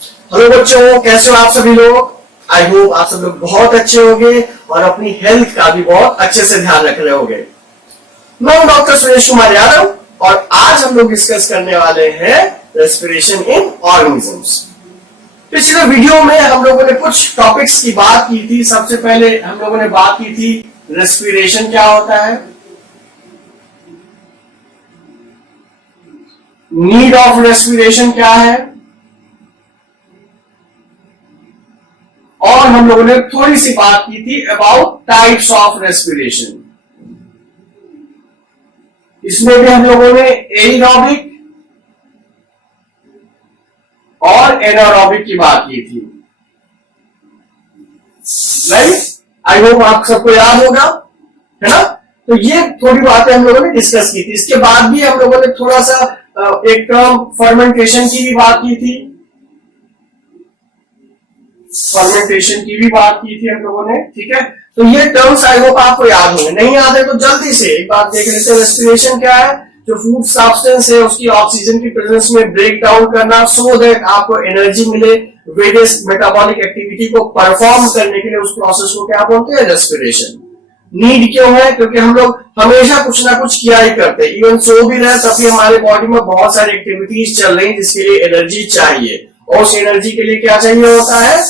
Hello बच्चों, कैसे हो आप सभी लोग। आई होप आप सब लोग बहुत अच्छे होंगे और अपनी हेल्थ का भी बहुत अच्छे से ध्यान रख रहे होंगे। मैं हूं डॉक्टर सुरेश कुमार यादव और आज हम लोग डिस्कस करने वाले हैं रेस्पिरेशन इन ऑर्गेनिजम्स। पिछले वीडियो में हम लोगों ने कुछ टॉपिक्स की बात की थी। सबसे पहले हम लोगों ने बात की थी रेस्पिरेशन क्या होता है, नीड ऑफ रेस्पिरेशन क्या है, और हम लोगों ने थोड़ी सी बात की थी अबाउट टाइप्स ऑफ रेस्पिरेशन। इसमें भी हम लोगों ने एरोबिक और एनारोबिक की बात की थी, राइट। आई होप आप सबको याद होगा, है ना। तो ये थोड़ी बातें हम लोगों ने डिस्कस की थी। इसके बाद भी हम लोगों ने थोड़ा सा एक टर्म फर्मेंटेशन की भी बात की थी, फर्मेंटेशन की भी बात की थी हम लोगों ने, ठीक है। तो ये टर्म्स आई होप आपको याद होंगे। नहीं याद है तो जल्दी से एक बार देख लेते हैं। रेस्पिरेशन क्या है? जो फूड सब्सटेंस है उसकी ऑक्सीजन की प्रेजेंस में ब्रेक डाउन करना सो दैट आपको एनर्जी मिले वेरियस मेटाबॉलिक एक्टिविटी को परफॉर्म करने के लिए। उस प्रोसेस को क्या बोलते हैं? रेस्पिरेशन। नीड क्यों है? क्योंकि हम लोग हमेशा कुछ ना कुछ किया ही करते हैं, इवन सो भी रहे तभी हमारे बॉडी में बहुत सारी एक्टिविटीज चल रही जिसके लिए एनर्जी चाहिए, और उस एनर्जी के लिए क्या चाहिए होता है?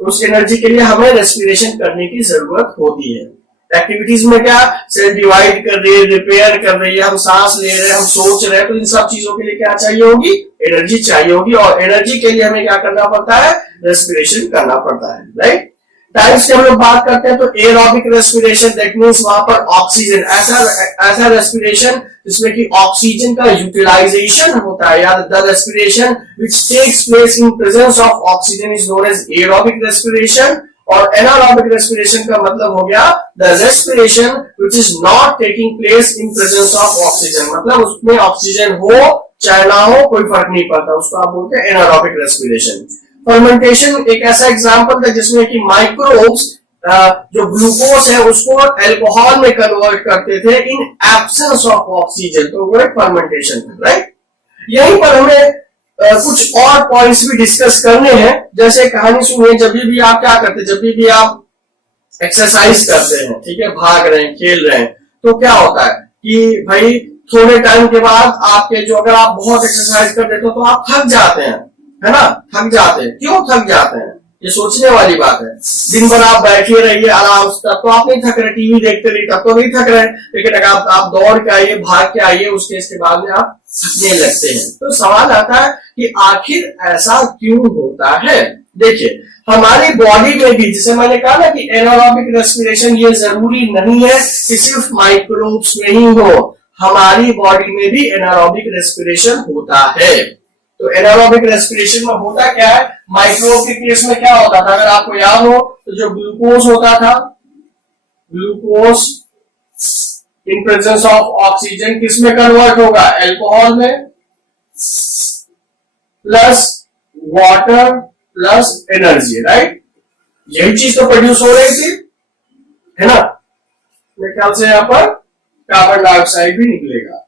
उस एनर्जी के लिए हमें रेस्पिरेशन करने की जरूरत होती है। एक्टिविटीज में क्या सेल डिवाइड कर रही है, रिपेयर कर रही है, हम सांस ले रहे हैं, हम सोच रहे हैं, तो इन सब चीजों के लिए क्या चाहिए होगी? एनर्जी चाहिए होगी। और एनर्जी के लिए हमें क्या करना पड़ता है? रेस्पिरेशन करना पड़ता है, राइट। टाइप्स की हम लोग बात करते हैं तो एरोबिक रेस्पिरेशन, दैट मींस वहां पर ऑक्सीजन, ऐसा रेस्पिरेशन जिसमें कि ऑक्सीजन का यूटिलाइजेशन होता है, या the respiration which takes place in presence of oxygen is known as aerobic respiration. और एनारोबिक रेस्पिरेशन का मतलब हो गया the respiration which is not taking place in presence of oxygen, मतलब उसमें ऑक्सीजन हो चाहे ना हो कोई फर्क नहीं पड़ता, उसको आप बोलते हैं एनारोबिक रेस्पिरेशन। फर्मेंटेशन एक ऐसा एग्जांपल था जिसमें कि माइक्रोब्स जो ग्लूकोज है उसको अल्कोहल में कन्वर्ट करते थे इन एब्सेंस ऑफ ऑक्सीजन, तो वो एक फर्मेंटेशन था, राइट। यहीं पर हमें कुछ और पॉइंट्स भी डिस्कस करने हैं। जैसे कहानी सुनिए, जब भी आप क्या करते हैं, जब भी आप एक्सरसाइज करते हैं, ठीक है, भाग रहे हैं, खेल रहे हैं, तो क्या होता है कि भाई थोड़े टाइम के बाद आपके जो, अगर आप बहुत एक्सरसाइज कर देते हो तो आप थक जाते हैं, है ना, थक जाते हैं। क्यों थक जाते हैं? ये सोचने वाली बात है। दिन भर आप बैठे रहिए आराम से, तब तो आप नहीं थक रहे, टीवी देखते रहिए तब तो नहीं थक रहे, लेकिन अगर आप दौड़ के आइए, भाग के आइए, उसके इसके बाद में आप थकने लगते हैं। तो सवाल आता है कि आखिर ऐसा क्यों होता है। देखिए, हमारी बॉडी में भी, जैसे मैंने कहा ना कि एनारोबिक रेस्पिरेशन ये जरूरी नहीं है कि सिर्फ माइक्रोब्स में ही हो, हमारी बॉडी में भी एनारोबिक रेस्पिरेशन होता है। तो एनारोबिक रेस्पिरेशन में होता क्या है? माइक्रोब के केस में क्या होता था, अगर आपको याद हो तो जो ग्लूकोज होता था, glucose in presence of oxygen किस में कन्वर्ट होगा? अल्कोहल में, plus water plus energy, right. यही चीज तो प्रोड्यूस हो रही थी, है ना। मेरे ख्याल से यहां पर कार्बन डाइऑक्साइड भी निकलेगा।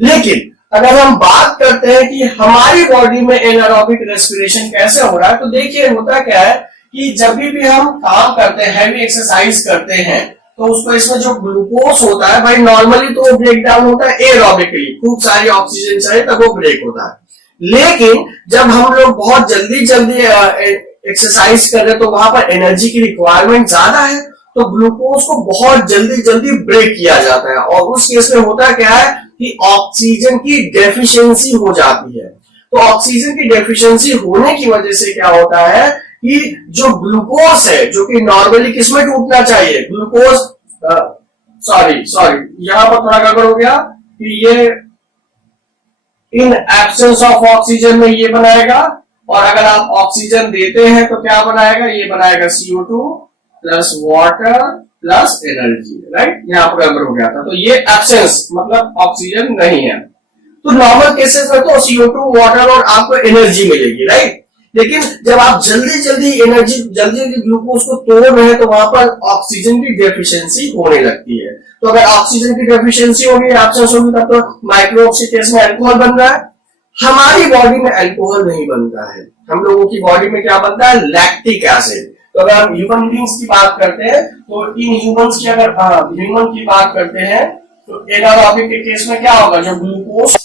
लेकिन अगर हम बात करते हैं कि हमारी बॉडी में एनारोबिक रेस्पिरेशन कैसे हो रहा है, तो देखिए होता क्या है कि जब भी हम काम करते हैं, हैवी एक्सरसाइज करते हैं, तो उसको इसमें जो ग्लूकोज होता है भाई, नॉर्मली तो वो ब्रेक डाउन होता है एरोबिकली, खूब सारी ऑक्सीजन चाहिए तब वो ब्रेक होता है। लेकिन जब हम लोग बहुत जल्दी एक्सरसाइज कर रहे हैं तो वहां पर एनर्जी की रिक्वायरमेंट ज्यादा है, तो ग्लूकोज को बहुत जल्दी ब्रेक किया जाता है, और उस केस में होता क्या है कि ऑक्सीजन की डेफिशिएंसी हो जाती है। तो ऑक्सीजन की डेफिशिएंसी होने की वजह से क्या होता है कि जो ग्लूकोज है, जो कि नॉर्मली किसमें टूटना चाहिए, ग्लूकोज, सॉरी यहां पर थोड़ा गड़बड़ हो गया कि ये इन एब्सेंस ऑफ ऑक्सीजन में ये बनाएगा, और अगर आप ऑक्सीजन देते हैं तो क्या बनाएगा? ये बनाएगा CO2 plus water plus energy, right. यहाँ पर गड़बड़ हो गया था, तो ये एब्सेंस मतलब ऑक्सीजन नहीं है। तो नॉर्मल केसेस में तो CO2 वाटर और आपको एनर्जी मिलेगी, राइट। लेकिन जब आप जल्दी ग्लूकोज को तोड़ रहे हैं तो वहां पर ऑक्सीजन की डेफिशिएंसी होने लगती है। तो अगर ऑक्सीजन की डेफिशिएंसी होगी, एब्सेंस होगी, तब तो माइक्रोब्स के केस में अल्कोहल बन रहा है। हमारी बॉडी में अल्कोहल नहीं बनता है, हम लोगों की बॉडी में क्या बनता है, लैक्टिक एसिड। तो अगर हम ह्यूमन बींग्स की बात करते हैं तो इन ह्यूमंस की अगर ह्यूमन की बात करते हैं तो एनारोबिक के केस में क्या होगा, जो ग्लूकोज,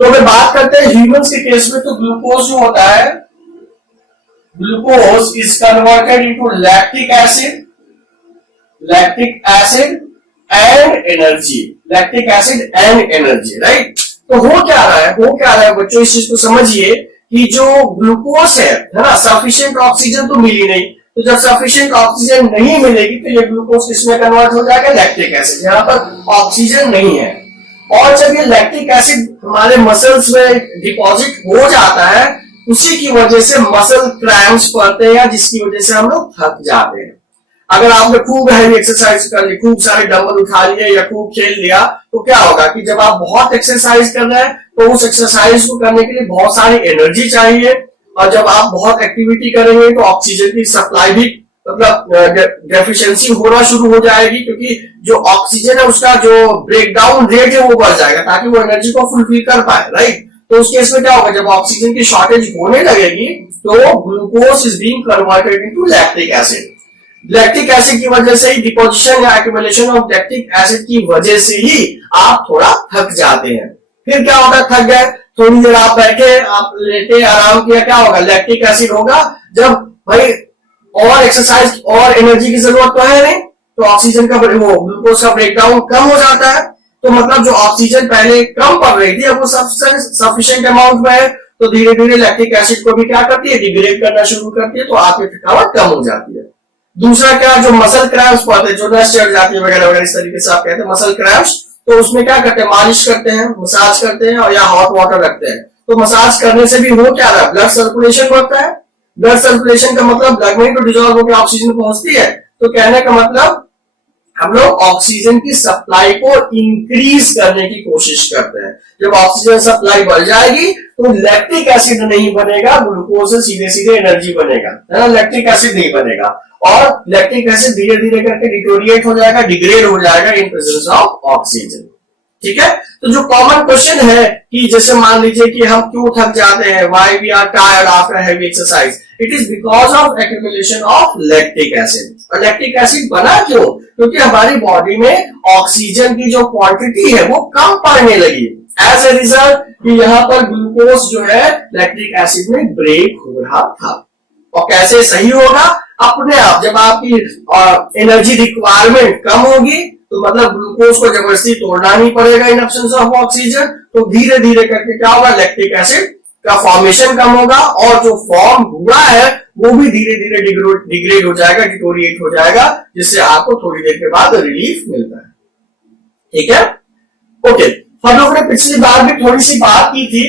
तो अगर बात करते हैं ह्यूमंस के केस में तो ग्लूकोज जो होता है, glucose is converted into lactic acid and energy, lactic acid and energy, right. तो हो क्या रहा है बच्चों, इस चीज को समझिए कि जो ग्लूकोज है ना, सफिशिएंट ऑक्सीजन तो मिली नहीं, तो जब सफिशिएंट ऑक्सीजन नहीं मिलेगी तो ये ग्लूकोज किसमें कन्वर्ट हो जाएगा, लैक्टिक एसिड, यहाँ पर ऑक्सीजन नहीं है। और जब ये लैक्टिक एसिड हमारे मसल्स में डिपॉजिट हो जाता है, उसी की वजह से मसल क्रैम्प्स पड़ते हैं, जिसकी वजह से हम लोग थक जाते हैं। अगर आपने खूब हैवी एक्सरसाइज कर ली, खूब सारे डंबल उठा लिए या खूब खेल लिया, तो क्या होगा कि जब आप बहुत एक्सरसाइज कर रहे हैं तो उस एक्सरसाइज को करने के लिए बहुत सारी एनर्जी चाहिए, और जब आप बहुत एक्टिविटी करेंगे तो ऑक्सीजन की सप्लाई भी मतलब डेफिशिएंसी होना शुरू हो जाएगी, क्योंकि जो ऑक्सीजन है उसका जो ब्रेकडाउन रेट है वो बढ़ जाएगा ताकि वो एनर्जी को फुलफिल कर पाए, राइट। तो उस केस में क्या होगा, जब ऑक्सीजन की शॉर्टेज होने लगेगी तो glucose is being converted into lactic acid. Lactic acid की वजह से ही, डिपोजिशन या एक्यूमुलेशन ऑफ लैक्टिक एसिड की वजह से ही आप थोड़ा थक जाते हैं। फिर क्या होगा, थक गए, थोड़ी देर आप बैठे, आप लेटे, आराम किया, क्या होगा, लैक्टिक एसिड होगा। जब भाई और एक्सरसाइज और एनर्जी की जरूरत तो है नहीं, तो ऑक्सीजन का वो ग्लूकोज का ब्रेकडाउन कम हो जाता है, तो मतलब जो ऑक्सीजन पहले कम पड़ रही थी अब वो सफिशिएंट अमाउंट में है, तो धीरे धीरे लैक्टिक एसिड को भी क्या करती है, डिग्रेड करना शुरू करती है, तो आपकी थकावट कम हो जाती है। दूसरा क्या, जो मसल क्रैम्प्स पड़ते हैं, जो नस चढ़ जाती है वगैरह वगैरह, इस तरीके से आप कहते हैं मसल क्रैम्प्स, तो उसमें क्या करते हैं, मालिश करते हैं, मसाज करते हैं, और या हॉट वाटर रखते हैं। तो मसाज करने से भी हो क्या रहा है, ब्लड सर्कुलेशन बढ़ता है। ब्लड सर्कुलेशन का मतलब ब्लड में तो डिजॉल्व होकर ऑक्सीजन पहुंचती है, तो कहने का मतलब हम लोग ऑक्सीजन की सप्लाई को इंक्रीज करने की कोशिश करते हैं। जब ऑक्सीजन सप्लाई बढ़ जाएगी तो लैक्टिक एसिड नहीं बनेगा, ग्लूकोज से सीधे सीधे एनर्जी बनेगा, है ना, लैक्टिक एसिड नहीं बनेगा, और लैक्टिक एसिड धीरे धीरे करके डिटोरिएट हो जाएगा, डिग्रेड हो जाएगा इन प्रेजेंस ऑफ ऑक्सीजन। ठीक है, तो जो कॉमन क्वेश्चन है कि जैसे मान लीजिए कि हम क्यों थक जाते हैं, why we are tired after heavy exercise, it is because of accumulation of lactic acid. और लैक्टिक एसिड बना क्यों, क्योंकि हमारी बॉडी में ऑक्सीजन की जो क्वांटिटी है वो कम पड़ने लगी, एज ए रिजल्ट कि यहाँ पर ग्लूकोज जो है लैक्टिक एसिड में ब्रेक हो रहा था। और कैसे सही होगा, अपने आप, जब आपकी एनर्जी रिक्वायरमेंट कम होगी तो मतलब ग्लूकोज को जबरदस्ती तोड़ना नहीं पड़ेगा इन एब्सेंस ऑफ ऑक्सीजन, तो धीरे धीरे करके क्या होगा, लैक्टिक एसिड का फॉर्मेशन कम होगा, और जो फॉर्म हुआ है वो भी धीरे धीरे डिग्रेड हो जाएगा, डिटोरिएट हो जाएगा, जिससे आपको थोड़ी देर के बाद रिलीफ मिलता है। ठीक है, ओके। हम लोगों ने पिछली बार भी थोड़ी सी बात की थी,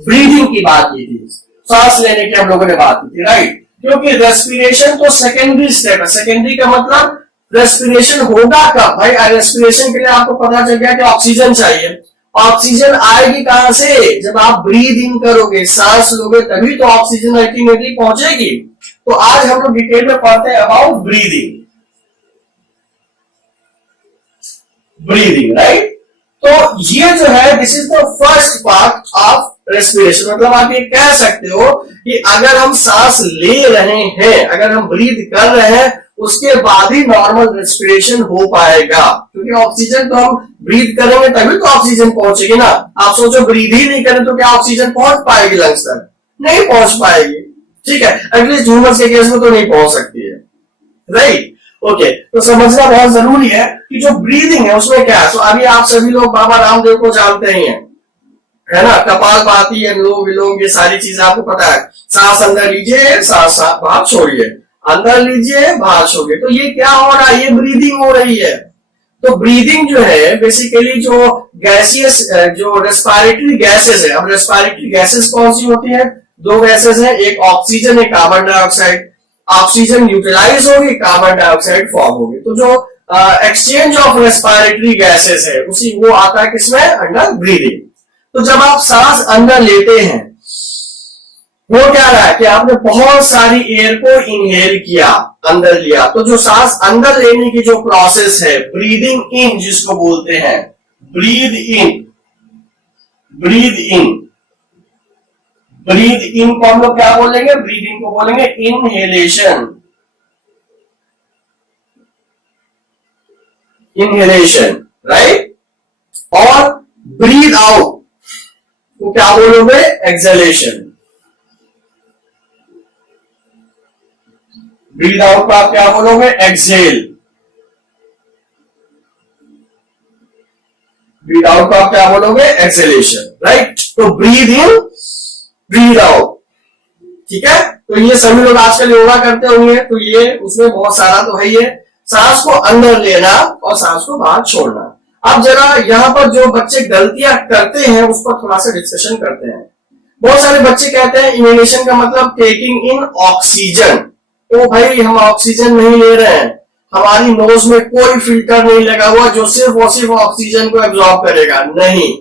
ब्रीदिंग की बात की थी, सांस लेने की हम लोगों ने बात की थी, राइट। क्योंकि रेस्पिरेशन तो सेकेंडरी स्टेप है। सेकेंडरी का मतलब रेस्पिरेशन होगा कब, भाई रेस्पिरेशन के लिए आपको पता चल गया कि ऑक्सीजन चाहिए। ऑक्सीजन आएगी कहां से, जब आप ब्रीद इन करोगे, सांस लोगे, तभी तो ऑक्सीजन अल्टीमेटली पहुंचेगी। तो आज हम लोग डिटेल में पढ़ते हैं अबाउट ब्रीदिंग, राइट। तो ये जो है, this is the first part of respiration. मतलब आप ये कह सकते हो कि अगर हम सांस ले रहे हैं, अगर हम ब्रीद कर रहे हैं, उसके बाद ही नॉर्मल रेस्पिरेशन हो पाएगा, क्योंकि ऑक्सीजन तो हम ब्रीद करेंगे तभी तो ऑक्सीजन पहुंचेगी ना। आप सोचो ब्रीद ही नहीं करें तो क्या ऑक्सीजन पहुंच पाएगी लंग्स तक, नहीं पहुंच पाएगी। ठीक है, एटलीस्ट ह्यूमंस के केस में तो नहीं पहुंच सकती है, राइट। ओके, तो समझना बहुत जरूरी है कि जो ब्रीदिंग है उसमें क्या है। तो अभी आप सभी लोग बाबा रामदेव को जानते ही हैं, है ना, कपालभाति, अनुलोम विलोम, ये सारी चीजें आपको पता है। सांस अंदर लीजिए, सांस बाहर छोड़िए, अंदर लीजिए, बाहर छोड़िए। तो ये क्या हो रहा है, ये ब्रीदिंग हो रही है। तो ब्रीदिंग जो है बेसिकली जो गैसियस, जो रेस्पिरेटरी गैसेस है। अब रेस्पिरेटरी गैसेस कौन सी होती है, दो गैसेस है, एक ऑक्सीजन, एक कार्बन डाइऑक्साइड। ऑक्सीजन यूटिलाइज होगी, कार्बन डाइऑक्साइड फॉर्म होगी। तो जो एक्सचेंज ऑफ रेस्पिरेटरी गैसेस है उसी वो आता है किसमें, अंडर ब्रीदिंग। तो जब आप सांस अंदर लेते हैं, वो क्या रहा है कि आपने बहुत सारी एयर को इनहेल किया, अंदर लिया। तो जो सांस अंदर लेने की जो प्रोसेस है, ब्रीदिंग इन जिसको बोलते हैं, ब्रीद इन, ब्रीद इन को हम लोग क्या बोलेंगे, ब्रीद इन को बोलेंगे इनहेलेशन, इनहेलेशन, राइट। और ब्रीद आउट तो क्या बोलोगे, एक्सहेलेशन। ब्रीद आउट को आप क्या बोलोगे, एक्सहेल। ब्रीद आउट को आप क्या बोलोगे, एक्सहेलेशन, राइट। तो ब्रीद इन, ब्रीद आउट, ठीक है। तो ये सभी लोग आजकल योगा करते होंगे, तो ये उसमें बहुत सारा तो है ही है, सांस को अंदर लेना और सांस को बाहर छोड़ना। अब जरा यहाँ पर जो बच्चे गलतियां करते हैं उस पर थोड़ा सा डिस्कशन करते हैं। बहुत सारे बच्चे कहते हैं इनहेलेशन का मतलब टेकिंग इन ऑक्सीजन। तो भाई हम ऑक्सीजन नहीं ले रहे हैं, हमारी नोज में कोई फिल्टर नहीं लगा हुआ जो सिर्फ और सिर्फ ऑक्सीजन को एब्जॉर्ब करेगा, नहीं,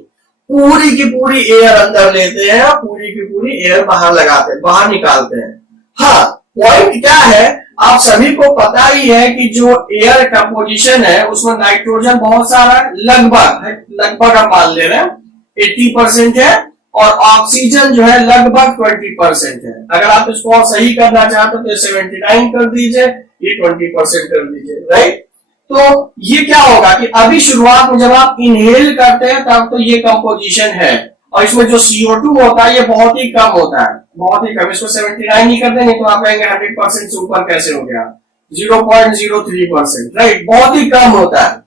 पूरी की पूरी एयर अंदर लेते हैं, पूरी की पूरी एयर बाहर लगाते हैं, बाहर निकालते हैं। हाँ, पॉइंट क्या है, आप सभी को पता ही है कि जो एयर का पोजीशन है उसमें नाइट्रोजन बहुत सारा लगभग हम मान ले रहे हैं 80% है, और ऑक्सीजन जो है लगभग 20% है। अगर आप इसको और सही करना चाहते हो तो 79 कर दीजिए, ये 20% कर दीजिए, राइट। तो ये क्या होगा कि अभी शुरुआत में जब आप इनहेल करते हैं तब तो ये कंपोजिशन है, और इसमें जो CO2 होता है ये बहुत ही कम होता है, बहुत ही कम। इसको 79 ही कर देंगे तो आप कहेंगे 100% से ऊपर कैसे हो गया, 0.03%, राइट। बहुत ही कम होता है,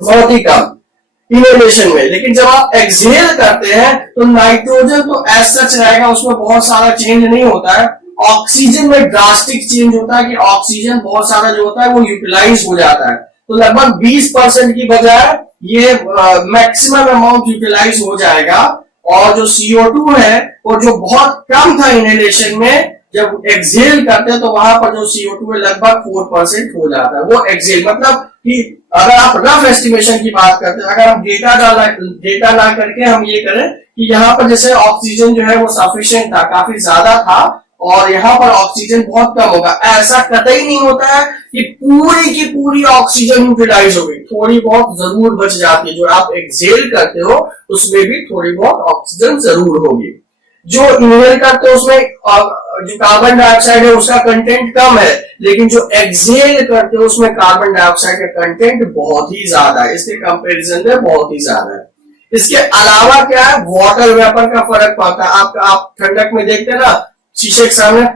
बहुत ही कम इनहेलेशन में। लेकिन जब आप एक्सहेल करते हैं तो नाइट्रोजन तो एज सच रहेगा, उसमें बहुत सारा चेंज नहीं होता है। ऑक्सीजन में ड्रास्टिक चेंज होता है कि ऑक्सीजन बहुत सारा जो होता है वो यूटिलाइज हो जाता है, तो लगभग 20% की बजाय ये मैक्सिमम अमाउंट यूटिलाइज हो जाएगा। और जो CO2 है वो जो बहुत कम था इनहेलेशन में, जब एक्सहेल करते हैं तो वहां पर जो CO2 है लगभग 4% हो जाता है। वो एक्सहेल मतलब कि अगर आप रफ एस्टिमेशन की बात करते हैं, अगर हम डेटा ना करके हम ये करें कि यहाँ पर जैसे ऑक्सीजन जो है वो सफिशिएंट था, काफी ज्यादा था, और यहाँ पर ऑक्सीजन बहुत कम होगा, ऐसा कतई नहीं होता है कि पूरी की पूरी ऑक्सीजन यूटिलाइज होगी, थोड़ी बहुत जरूर बच जाती है। जो आप एक्सहेल करते हो उसमें भी थोड़ी बहुत ऑक्सीजन जरूर होगी। जो इनहेल करते हो उसमें जो कार्बन डाइऑक्साइड है उसका कंटेंट कम है, लेकिन जो एक्सहेल करते हो उसमें कार्बन डाइऑक्साइड का कंटेंट बहुत ही ज्यादा है, इसके कंपैरिजन में बहुत ही ज्यादा है। इसके अलावा क्या है, वाटर वेपर का फर्क पड़ता है। आप ठंडक में देखते हैं ना, शीशे के सामने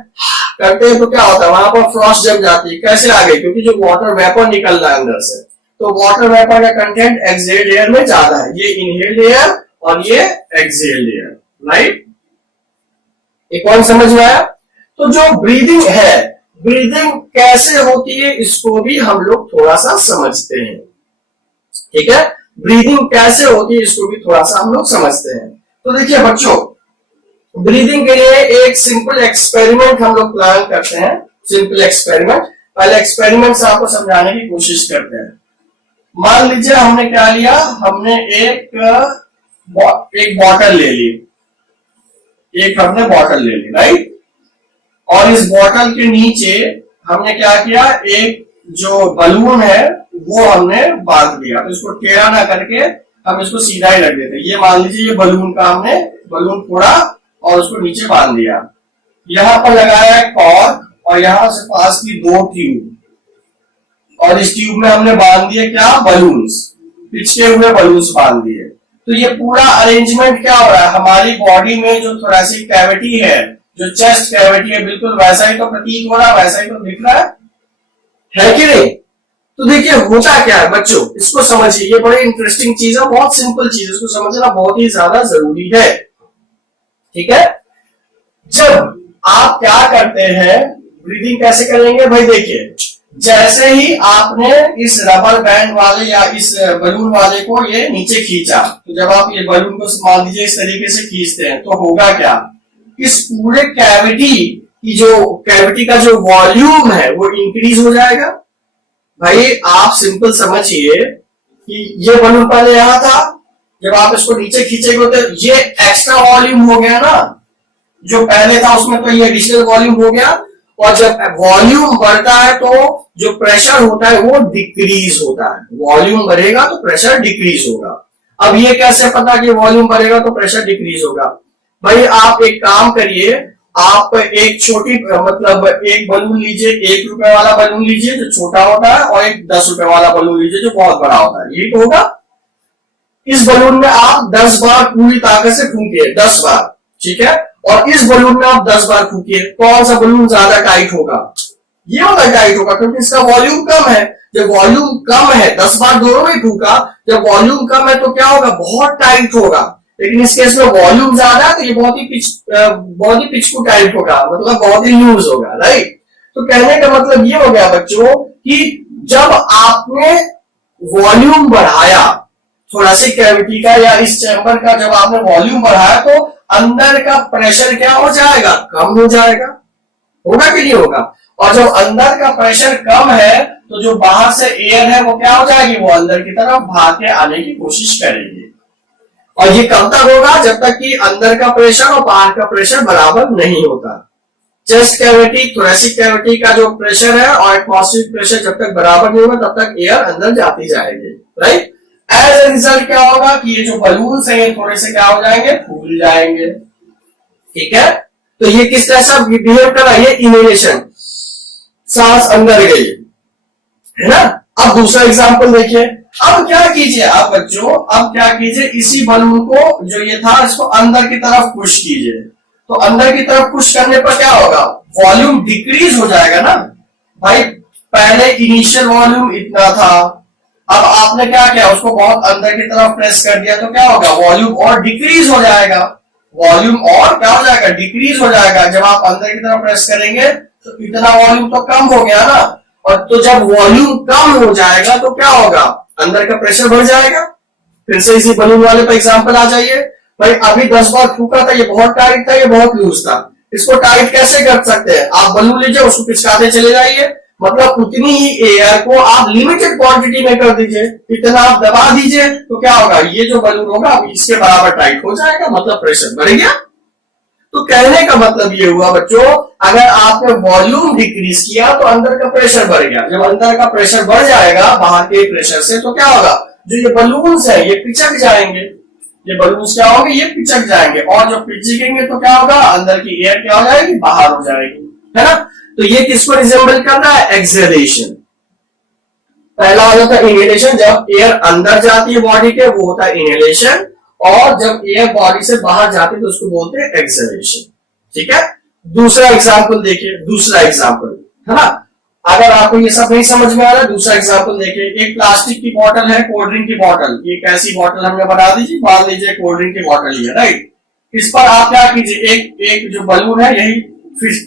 करते हैं तो क्या होता है, वहां पर फ्रॉस्ट जम जाती है, कैसे आ गई, क्योंकि जो वाटर वेपर निकल रहा है अंदर से। तो वाटर वेपर का कंटेंट एक्सहेल्ड एयर में ज्यादा है, ये इनहेल्ड एयर और ये एक्सहेल्ड एयर, राइट। एक पॉइंट समझ में आया। तो जो ब्रीदिंग है, ब्रीदिंग कैसे होती है इसको भी हम लोग थोड़ा सा समझते हैं, ठीक है। ब्रीदिंग कैसे होती है इसको भी थोड़ा सा हम लोग समझते हैं। तो देखिए बच्चों, ब्रीदिंग के लिए एक सिंपल एक्सपेरिमेंट हम लोग प्लान करते हैं। सिंपल एक्सपेरिमेंट, पहले एक्सपेरिमेंट से आपको समझाने की कोशिश करते हैं। मान लीजिए हमने क्या लिया, हमने एक बॉटल ले ली, हमने बॉटल ले ली, राइट। और इस बॉटल के नीचे हमने क्या किया, एक जो बलून है वो हमने बांध दिया। तो इसको टेढ़ा ना करके हम इसको सीधा ही रख देते। ये मान लीजिए ये बलून का हमने बलून फोड़ा और उसको नीचे बांध दिया। यहां पर लगाया कॉर्क और यहां से पास की 2 ट्यूब, और इस ट्यूब में हमने बांध दिए क्या, बलून्स, पिछले हुए बलून्स बांध दिए। तो ये पूरा अरेंजमेंट क्या हो रहा है, हमारी बॉडी में जो थोरेसिक कैविटी है, जो चेस्ट कैविटी है, बिल्कुल वैसा ही तो प्रतीत हो रहा है, वैसा ही तो दिख रहा है कि नहीं। तो देखिए होता क्या है बच्चों, इसको समझिए, ये बड़ी इंटरेस्टिंग चीज है, बहुत सिंपल चीज है, इसको समझना बहुत ही ज्यादा जरूरी है, ठीक है। जब आप क्या करते हैं, ब्रीदिंग कैसे करेंगे भाई, देखिए जैसे ही आपने इस रबर बैंड वाले या इस बलून वाले को ये नीचे खींचा, तो जब आप ये बलून को मान लीजिए इस तरीके से खींचते हैं तो होगा क्या, इस पूरे कैविटी का जो वॉल्यूम है वो इंक्रीज हो जाएगा। भाई आप सिंपल समझिए कि ये बलून पहले यहां था, जब आप इसको नीचे खींचेंगे तो ये एक्स्ट्रा वॉल्यूम हो गया ना, जो पहले था उसमें तो ये एडिशनल वॉल्यूम हो गया। और जब वॉल्यूम बढ़ता है तो जो प्रेशर होता है वो डिक्रीज होता है, वॉल्यूम बढ़ेगा तो प्रेशर डिक्रीज होगा। अब ये कैसे पता कि वॉल्यूम बढ़ेगा तो प्रेशर डिक्रीज होगा, भाई आप एक काम करिए, आप एक छोटी मतलब एक बलून लीजिए, 1 रुपए वाला बलून लीजिए जो छोटा होता है, और एक 10 रुपए वाला बलून लीजिए जो बहुत बड़ा होता है, यही तो होगा। इस बलून में आप 10 बार पूरी ताकत से फूंकिए, 10 बार, ठीक है, और इस बलून में आप 10 बार फूंकिए, कौन सा बलून ज्यादा टाइट होगा? ये वाला टाइट होगा, क्योंकि इसका वॉल्यूम कम है। जब वॉल्यूम कम है, 10 बार दोनों में फूंका, जब वॉल्यूम कम है तो क्या होगा? बहुत टाइट होगा। लेकिन इस केस में वॉल्यूम ज्यादा है तो ये बहुत ही पिच को टाइट होगा, मतलब बहुत ही लूज होगा, राइट। तो कहने का मतलब ये हो गया बच्चों कि जब आपने वॉल्यूम बढ़ाया थोरेसिक कैविटी का या इस चैम्बर का, जब आपने वॉल्यूम बढ़ाया तो अंदर का प्रेशर क्या हो जाएगा? कम हो जाएगा। होगा कि नहीं होगा? और जब अंदर का प्रेशर कम है तो जो बाहर से एयर है वो क्या हो जाएगी? वो अंदर की तरफ भाग के आने की कोशिश करेगी। और ये कब तक होगा? जब तक कि अंदर का प्रेशर और बाहर का प्रेशर बराबर नहीं होता। चेस्ट कैविटी, थोरेसिक कैविटी का जो प्रेशर है और एटमॉस्फेरिक प्रेशर जब तक बराबर नहीं होगा तब तक एयर अंदर जाती जाएगी, राइट। एज ए रिजल्ट क्या होगा कि ये जो बलून है ये थोड़े से क्या हो जाएंगे? फूल जाएंगे, ठीक है। तो ये किस तरह से बिहेव कर रहा है? ये इनहेलेशन, सांस अंदर गई, है ना। अब दूसरा एग्जांपल देखिए। अब क्या कीजिए आप बच्चों, अब क्या कीजिए, इसी बलून को जो ये था इसको अंदर की तरफ पुश कीजिए। तो अंदर की तरफ पुश करने पर क्या होगा? वॉल्यूम डिक्रीज हो जाएगा ना भाई। पहले इनिशियल वॉल्यूम इतना था, अब आपने क्या किया? उसको बहुत अंदर की तरफ प्रेस कर दिया, तो क्या होगा? वॉल्यूम और डिक्रीज हो जाएगा। वॉल्यूम और क्या हो जाएगा? डिक्रीज हो जाएगा। जब आप अंदर की तरफ प्रेस करेंगे तो इतना वॉल्यूम तो कम हो गया ना। और तो जब वॉल्यूम कम हो जाएगा तो क्या होगा? अंदर का प्रेशर बढ़ जाएगा। फिर से इसी बलून वाले पर एग्जांपल आ जाइए। भाई अभी 10 बार फूका था, ये बहुत टाइट था, ये बहुत लूज था। इसको टाइट कैसे कर सकते हैं? आप बलून लीजिए, उसको पिचकाते चले जाइए, मतलब उतनी ही एयर को आप लिमिटेड क्वांटिटी में कर दीजिए, इतना आप दबा दीजिए, तो क्या होगा? ये जो बलून होगा इसके बराबर टाइट हो जाएगा, मतलब प्रेशर बढ़ गया। तो कहने का मतलब ये हुआ बच्चों, अगर आपने वॉल्यूम डिक्रीज किया तो अंदर का प्रेशर बढ़ गया। जब अंदर का प्रेशर बढ़ जाएगा बाहर के प्रेशर से, तो क्या होगा? जो ये बलून्स है ये पिचक जाएंगे, ये बलून्स क्या होंगे? ये पिचक जाएंगे। और जब पिचकेंगे तो क्या होगा? अंदर की एयर क्या हो जाएगी? बाहर हो जाएगी, है ना। तो ये किसको रिजेंबल कर रहा है? एक्सेलेरेशन। पहला हो जाता है इनहेलेशन, जब एयर अंदर जाती है बॉडी के वो होता है इनहेलेशन, और जब एयर बॉडी से बाहर जाती है तो उसको बोलते हैं एक्सेलेरेशन, ठीक है। दूसरा एग्जांपल देखिए, दूसरा एग्जांपल, है ना। अगर आपको ये सब नहीं समझ में आ रहा है, दूसरा एग्जांपल देखिए। एक प्लास्टिक की बोतल है, कोल्ड ड्रिंक की बोतल। ये कैसी बोतल हमने बना दीजिए, मान लीजिए कोल्ड ड्रिंक की बोतल है, राइट। इस पर आप क्या कीजिए, एक जो बलून है यही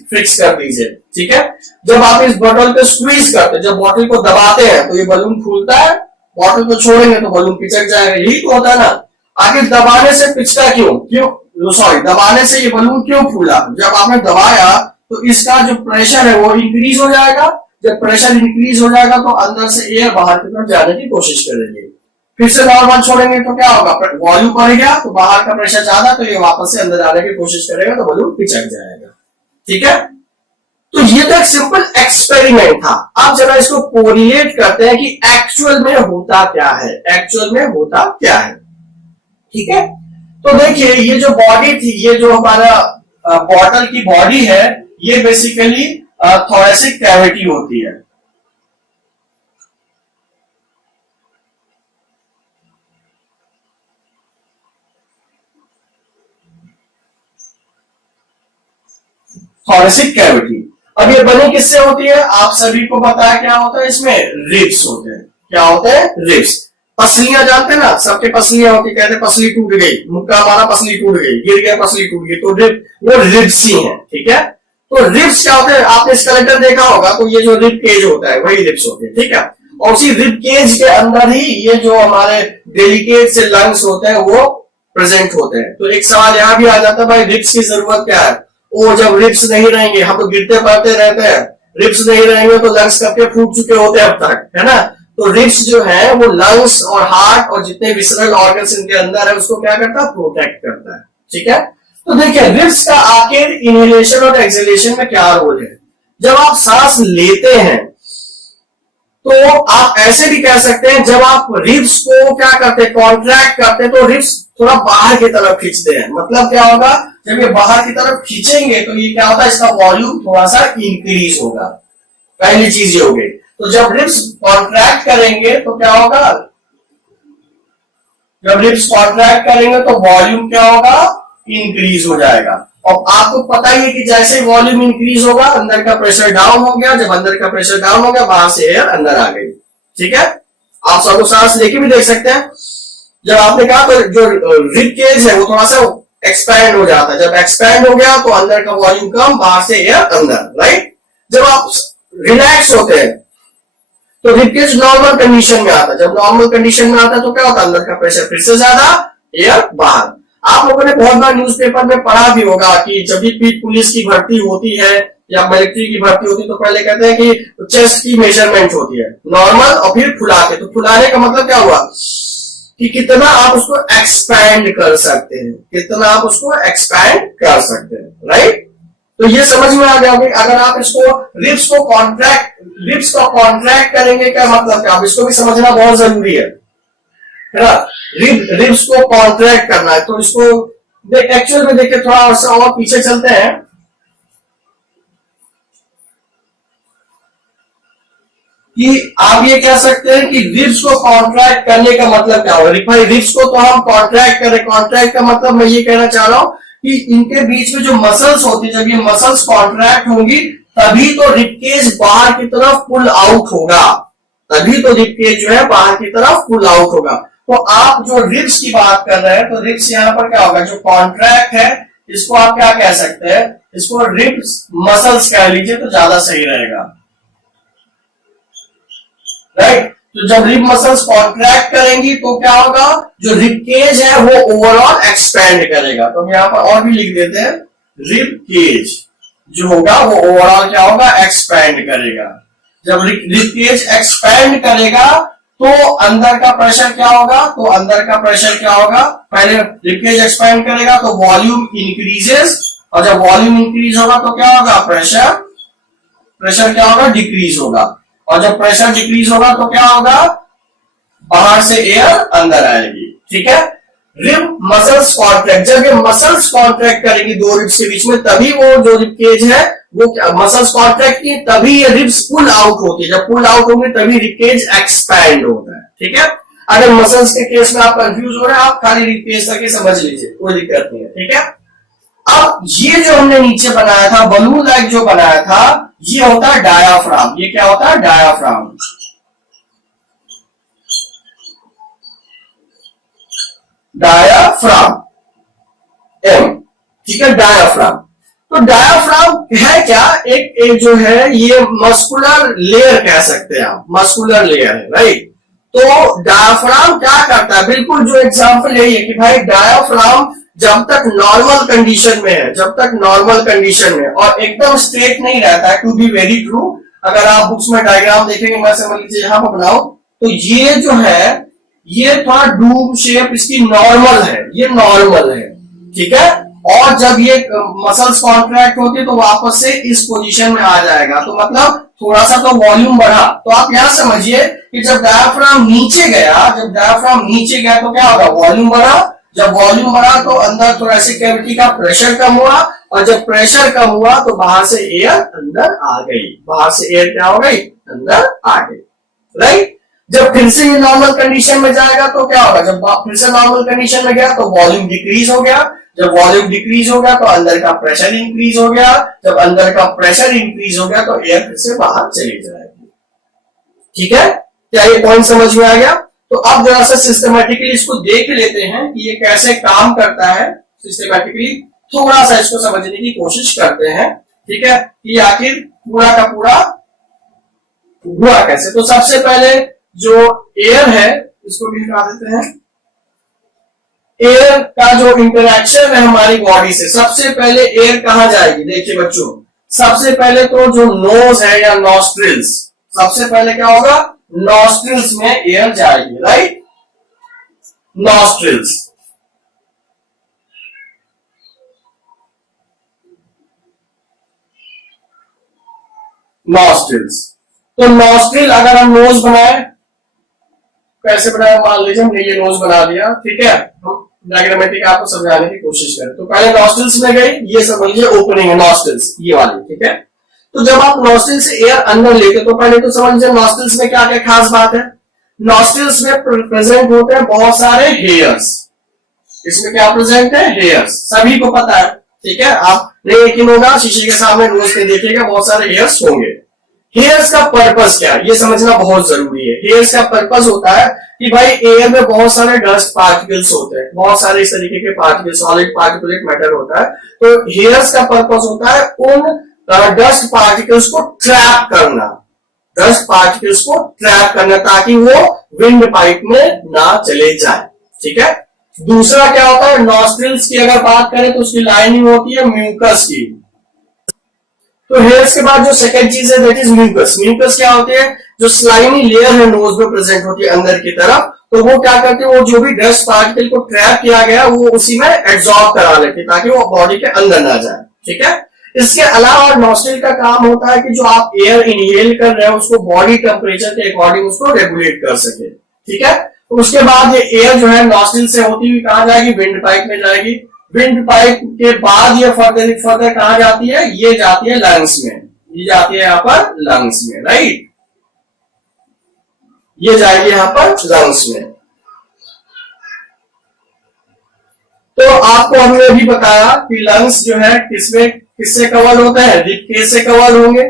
फिक्स कर दीजिए, ठीक है। जब आप इस बोतल को स्क्वीज करते हैं, जब बोतल को दबाते हैं तो ये बलून फूलता है, बोतल को छोड़ेंगे तो बलून पिचक जाएगा, यही तो होता है ना। आखिर दबाने से पिचका क्यों सॉरी, दबाने से ये बलून क्यों फूला? जब आपने दबाया तो इसका जो प्रेशर है वो इंक्रीज हो जाएगा। जब प्रेशर इंक्रीज हो जाएगा तो अंदर से एयर बाहर की तरफ जाने की कोशिश करेंगे। फिर से नॉर्मल छोड़ेंगे तो क्या होगा? वॉल्यूम बढ़ गया तो बाहर का प्रेशर ज्यादा, तो ये वापस से अंदर जाने की कोशिश करेगा तो बलून पिचक जाएगा, ठीक है। तो ये तो एक सिंपल एक्सपेरिमेंट था। आप जरा इसको कोरिलेट करते हैं कि एक्चुअल में होता क्या है, एक्चुअल में होता क्या है, ठीक है। तो देखिए ये जो बॉडी थी, ये जो हमारा बॉटल की बॉडी है, ये बेसिकली थोरेसिक कैविटी होती है। Thoracic cavity. अब ये बनी किससे होती है? आप सभी को पता है क्या होता है इसमें? रिब्स होते हैं। क्या होते हैं? रिब्स। पसलियां जानते हैं ना, सबके पसलियां होती, कहते पसली टूट गई, मुक्का हमारा पसली टूट गई, गिर गया पसली टूट गई, तो वो रिब्स ही है, ठीक है। तो रिब्स क्या होते हैं? आपने स्केलेटन देखा होगा, तो ये जो रिब केज होता है वही रिब्स होते हैं, ठीक है। और उसी रिब केज के अंदर ही ये जो हमारे डेलिकेट से लंग्स होते हैं वो प्रेजेंट होते हैं। तो एक सवाल यहां भी आ जाता है, भाई रिब्स की जरूरत क्या है? वो जब रिब्स नहीं रहेंगे, हम तो गिरते पड़ते रहते हैं, रिब्स नहीं रहेंगे तो लंग्स कब के फूट चुके होते हैं अब तक, है ना। तो रिब्स जो है वो लंग्स और हार्ट और जितने विसरल ऑर्गन्स इनके अंदर है उसको क्या करता है? प्रोटेक्ट करता है, ठीक है। तो देखिए रिब्स का आखिर इनहेलेशन और एक्सहेलेशन में क्या रोल है? जब आप सांस लेते हैं तो आप ऐसे भी कह सकते हैं, जब आप रिब्स को क्या करते हैं? कॉन्ट्रैक्ट करते हैं, तो रिब्स थोड़ा बाहर की तरफ खींचते हैं। मतलब क्या होगा? जब ये बाहर की तरफ खींचेंगे तो ये क्या होता है, इसका वॉल्यूम थोड़ा सा इंक्रीज होगा। पहली चीज ये हो गई। तो जब रिब्स कॉन्ट्रैक्ट करेंगे तो क्या होगा, जब रिब्स कॉन्ट्रैक्ट करेंगे तो वॉल्यूम क्या होगा, इंक्रीज हो जाएगा। और आपको पता ही है कि जैसे वॉल्यूम इंक्रीज होगा अंदर का प्रेशर डाउन हो गया, जब अंदर का प्रेशर डाउन हो गया बाहर से एयर अंदर आ गई। ठीक है, आप सबको सांस लेके भी देख सकते हैं। जब आपने कहा तो जो रिब केज है वो थोड़ा सा एक्सपैंड हो जाता है, जब एक्सपैंड हो गया तो अंदर का वॉल्यूम कम, बाहर से एयर अंदर, राइट। जब आप रिलैक्स होते हैं तो रिब केज नॉर्मल कंडीशन में आता है, जब नॉर्मल कंडीशन में आता है तो क्या होता है, अंदर का प्रेशर फिर से ज्यादा, एयर बाहर। आप लोगों ने बहुत बार न्यूज़पेपर में पढ़ा भी होगा कि जब भी पुलिस की भर्ती होती है या मिलिट्री की भर्ती होती है तो पहले कहते हैं कि चेस्ट की मेजरमेंट होती है, नॉर्मल और फिर फुला के। तो फुलाने का मतलब क्या हुआ कि कितना आप उसको एक्सपैंड कर सकते हैं, कितना आप उसको एक्सपैंड कर सकते हैं, राइट। तो ये समझ में आ गया होगा। अगर आप इसको रिब्स को कॉन्ट्रैक्ट करेंगे क्या मतलब क्या, इसको भी समझना बहुत जरूरी है ना। रिब्स को कॉन्ट्रैक्ट करना है तो इसको एक्चुअल में देखिए, थोड़ा सा और पीछे चलते हैं। कि आप ये कह सकते हैं कि रिब्स को कॉन्ट्रैक्ट करने का मतलब क्या होगा। भाई रिब्स को तो हम कॉन्ट्रैक्ट करें, कॉन्ट्रैक्ट का मतलब मैं ये कहना चाह रहा हूं कि इनके बीच में जो मसल्स होती है, जब ये मसल्स कॉन्ट्रैक्ट होंगी तभी तो रिबकेज बाहर की तरफ पुल आउट होगा, तभी तो रिबकेज जो है बाहर की तरफ पुल आउट होगा। तो आप जो रिब्स की बात कर रहे हैं तो रिब्स यहां पर क्या होगा, जो कॉन्ट्रैक्ट है इसको आप क्या कह सकते हैं, इसको रिब्स मसल्स कह लीजिए तो ज्यादा सही रहेगा, राइट। तो जब रिब मसल्स कॉन्ट्रैक्ट करेंगी तो क्या होगा, जो रिब केज है वो ओवरऑल एक्सपैंड करेगा। तो हम यहां पर और भी लिख देते हैं, रिब केज जो होगा वो ओवरऑल क्या होगा, एक्सपैंड करेगा। जब रिब केज एक्सपैंड करेगा तो अंदर का प्रेशर क्या होगा, तो अंदर का प्रेशर क्या होगा, पहले रिब केज एक्सपैंड करेगा तो वॉल्यूम इंक्रीजेस, और जब वॉल्यूम इंक्रीज होगा तो क्या होगा, प्रेशर क्या होगा, डिक्रीज होगा। और जब प्रेशर डिक्रीज होगा तो क्या होगा, बाहर से एयर अंदर आएगी। ठीक है, रिब मसल्स कॉन्ट्रैक्ट, जब ये मसल्स कॉन्ट्रैक्ट करेंगी दो रिब्स के बीच में तभी वो जो रिब केज है वो मसल्स कॉन्ट्रैक्ट की तभी ये रिब्स पुल आउट होती है, जब पुल आउट होंगे तभी रिब केज एक्सपैंड होता है। ठीक है, अगर मसल्स के केस में आप कंफ्यूज हो रहे हैं आप खाली रिब केज तक ही समझ लीजिए, कोई दिक्कत नहीं है। ठीक है, अब ये जो हमने नीचे बनाया था बलून लाइक जो बनाया था ये होता है डायाफ्राम। ये क्या होता है, डायाफ्राम। डायाफ्राम एम, ठीक है, डायाफ्राम। तो डायाफ्राम है क्या, एक जो है ये मस्कुलर लेयर कह सकते हैं आप, मस्कुलर लेयर है, राइट। तो डायाफ्राम क्या करता है, बिल्कुल जो एग्जांपल यही है कि भाई डायाफ्राम जब तक नॉर्मल कंडीशन में है, जब तक नॉर्मल कंडीशन में और एकदम स्ट्रेट नहीं रहता है, टू बी वेरी ट्रू। अगर आप बुक्स में डायग्राम देखेंगे, मैं समझ लीजिए यहां पर बनाओ तो ये जो है ये थोड़ा डूब शेप इसकी नॉर्मल है, ये नॉर्मल है। ठीक है, और जब ये मसल्स कॉन्ट्रैक्ट होती है तो वापस से इस पोजीशन में आ जाएगा, तो मतलब थोड़ा सा तो वॉल्यूम बढ़ा। तो आप यहां समझिए कि जब डायाफ्राम नीचे गया, जब डायाफ्राम नीचे गया तो क्या होगा, वॉल्यूम बढ़ा। जब वॉल्यूम बढ़ा तो अंदर थोरेसिक कैविटी का प्रेशर कम हुआ, और जब प्रेशर कम हुआ तो बाहर से एयर अंदर आ गई, बाहर से एयर क्या हो गई, अंदर आ गई, राइट। जब फिर से ये नॉर्मल कंडीशन में जाएगा तो क्या होगा, जब फिर से नॉर्मल कंडीशन में गया तो वॉल्यूम डिक्रीज हो गया। जब वॉल्यूम डिक्रीज हो गया तो अंदर का प्रेशर इंक्रीज हो गया। जब अंदर का प्रेशर इंक्रीज हो गया तो एयर फिर से बाहर चली जाएगी। ठीक है, क्या ये पॉइंट समझ में आ गया। तो अब जरा सा सिस्टमेटिकली इसको देख लेते हैं कि ये कैसे काम करता है। सिस्टमेटिकली थोड़ा सा इसको समझने की कोशिश करते हैं। ठीक है, कि आखिर पूरा का पूरा हुआ कैसे। तो सबसे पहले जो एयर है इसको भी हटा देते हैं। एयर का जो इंटरेक्शन है हमारी बॉडी से, सबसे पहले एयर कहां जाएगी, देखिए बच्चों, सबसे पहले तो जो नोज है या नॉस्ट्रिल्स, सबसे पहले क्या होगा, नॉस्ट्रिल्स में एयर जाएगी, राइट। Nostrils, nostrils. तो नॉस्ट्रिल अगर हम नोज बनाए, कैसे बनाए, मान लीजिए हमने ये नोज बना दिया, ठीक है। डायग्रामेटिक आपको समझाने की कोशिश करें। तो पहले नॉस्ट्रिल्स में गई, ये समझिए ओपनिंग है नॉस्ट्रिल्स ये वाली, ठीक है। तो जब आप नॉस्ट्रिल से एयर अंदर लेते तो पहले तो समझिए नॉस्ट्रिल्स में क्या क्या खास बात है। नॉस्ट्रिल्स में प्रेजेंट होते हैं बहुत सारे हेयर्स। इसमें क्या प्रेजेंट है? हेयर्स, सभी को पता है, ठीक है। आपने यकीन होगा शीशे के सामने नोज पे देखिएगा बहुत सारे हेयर्स होंगे। हेयर्स का पर्पस क्या है ये समझना बहुत जरूरी है। हेयर्स का पर्पस होता है कि भाई एयर में बहुत सारे डस्ट पार्टिकल्स होते हैं, बहुत सारे इस तरीके के पार्टिकल, सॉलिड पार्टिकुलेट मैटर होता है। तो हेयर्स का पर्पस होता है उन डस्ट पार्टिकल्स को ट्रैप करना, डस्ट पार्टिकल्स को ट्रैप करना ताकि वो विंड पाइप में ना चले जाए, ठीक है। दूसरा क्या होता है, नॉस्ट्रिल्स की अगर बात करें तो उसकी लाइनिंग होती है म्यूकस की। तो हेयर्स के बाद जो सेकंड चीज है दैट इज म्यूकस। म्यूकस क्या होती है? जो स्लाइमी लेयर है नोज में प्रेजेंट होती है अंदर की तरफ, तो वो क्या करती है, वो जो भी डस्ट पार्टिकल को ट्रैप किया गया वो उसी में एब्जॉर्ब करा लेती है ताकि वो बॉडी के अंदर ना जाए, ठीक है। इसके अलावा नॉस्ट्रिल का काम होता है कि जो आप एयर इनहेल कर रहे हैं उसको बॉडी टेम्परेचर के अकॉर्डिंग उसको रेगुलेट कर सके, ठीक है। तो उसके बाद ये एयर जो है नॉस्ट्रिल से होती हुई कहां जाएगी? विंड पाइप में जाएगी। विंड पाइप के बाद ये फर्दर कहां जाती है? ये जाती है लंग्स में, ये जाती है यहां पर लंग्स में, राइट। ये जाएगी यहां पर लंग्स में। तो आपको हमने भी बताया कि लंग्स जो है किससे कवर होता है? रिब केज से कवर होंगे।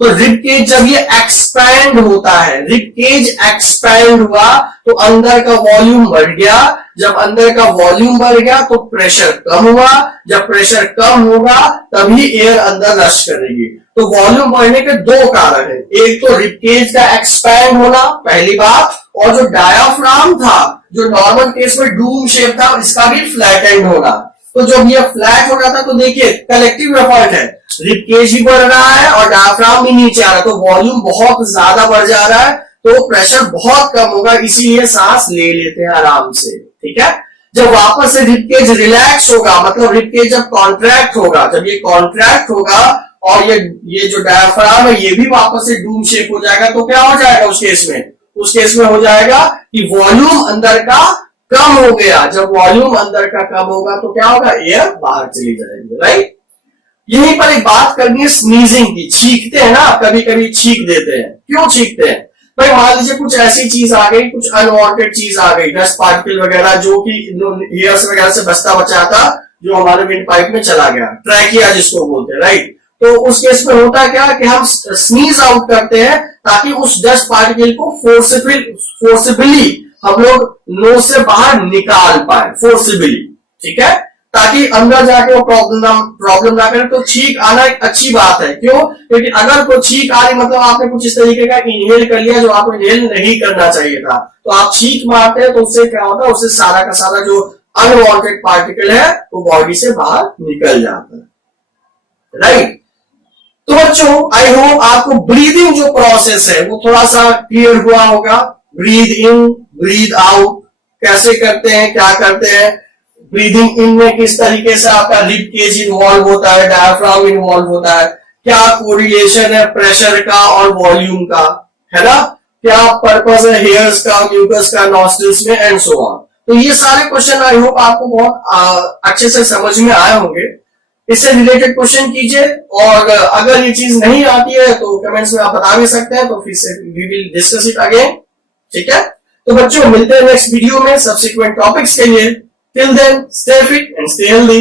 तो रिब केज जब ये एक्सपैंड होता है, रिब केज एक्सपैंड हुआ तो अंदर का वॉल्यूम बढ़ गया। जब अंदर का वॉल्यूम बढ़ गया तो प्रेशर कम हुआ। जब प्रेशर कम होगा तभी एयर अंदर रश करेगी। तो वॉल्यूम बढ़ने के दो कारण है, एक तो रिब केज का एक्सपैंड होना पहली बात, और जो डायाफ्राम था जो नॉर्मल केस में डूम शेप था इसका भी फ्लैट एंड होना। तो जब ये फ्लैट हो जाता तो देखिए कलेक्टिव एफर्ट है, रिब केज भी बढ़ रहा है और डायाफ्राम भी नीचे आ रहा है, तो वॉल्यूम बहुत ज्यादा बढ़ जा रहा है तो प्रेशर बहुत कम होगा, इसीलिए सांस ले लेते हैं आराम से, ठीक है। जब वापस से रिब केज रिलैक्स होगा, मतलब रिब केज जब कॉन्ट्रैक्ट होगा, जब ये कॉन्ट्रैक्ट होगा और ये जो डायाफ्राम है ये भी वापस से डूम शेप हो जाएगा, तो क्या हो जाएगा उस केस में? उस केस में हो जाएगा कि वॉल्यूम अंदर का कम हो गया। जब वॉल्यूम अंदर का कम होगा तो क्या होगा? एयर बाहर चली जाएगी, राइट। यहीं पर एक बात करनी है स्नीजिंग की। छींकते हैं ना, कभी कभी छींक देते हैं, क्यों छींकते हैं? भाई मान लीजिए कुछ ऐसी चीज आ गई, कुछ अनवांटेड चीज आ गई, डस्ट पार्टिकल वगैरह जो कि एयर्स वगैरह से बचता बचा था जो हमारे विंड पाइप में चला गया, ट्रैकिया जिसको बोलते हैं, राइट। तो उस केस में होता क्या कि हम स्नीज आउट करते हैं ताकि उस डस्ट पार्टिकल को फोर्सिबली हम लोग नोज से बाहर निकाल पाए, फोर्सिबली, ठीक है, ताकि अंदर जाके वो प्रॉब्लम ना करे। तो छींक आना एक अच्छी बात है, क्यों? क्योंकि अगर कोई छींक आ रही मतलब आपने कुछ इस तरीके का इनहेल कर लिया जो आपको इनहेल नहीं करना चाहिए था, तो आप छींक मारते हैं तो उससे क्या होता है, उससे सारा का सारा जो अनवांटेड पार्टिकल है वो बॉडी से बाहर निकल जाता है, राइट। तो बच्चों आई होप आपको ब्रीदिंग जो प्रोसेस है वो थोड़ा सा क्लियर हुआ होगा। ब्रीद इन ब्रीद आउट कैसे करते हैं, क्या करते हैं। ब्रीदिंग इन में किस तरीके से आपका रिब केज इन्वॉल्व होता है, डायफ्राम इन्वॉल्व होता है, क्या कोरिलेशन है प्रेशर का और वॉल्यूम का, है ना, क्या पर्पस है हेयर्स का, म्यूकस का, नॉस्ट्रिल्स में एंड सो ऑन। तो ये सारे क्वेश्चन आई होप आपको बहुत अच्छे से समझ में आए होंगे। इससे रिलेटेड क्वेश्चन कीजिए, और अगर ये चीज नहीं आती है तो कमेंट्स में आप बता भी सकते हैं, तो फिर से we will discuss it again, ठीक है। तो बच्चों मिलते हैं नेक्स्ट वीडियो में सब्सिक्वेंट टॉपिक्स के लिए। Till then stay fit and stay healthy.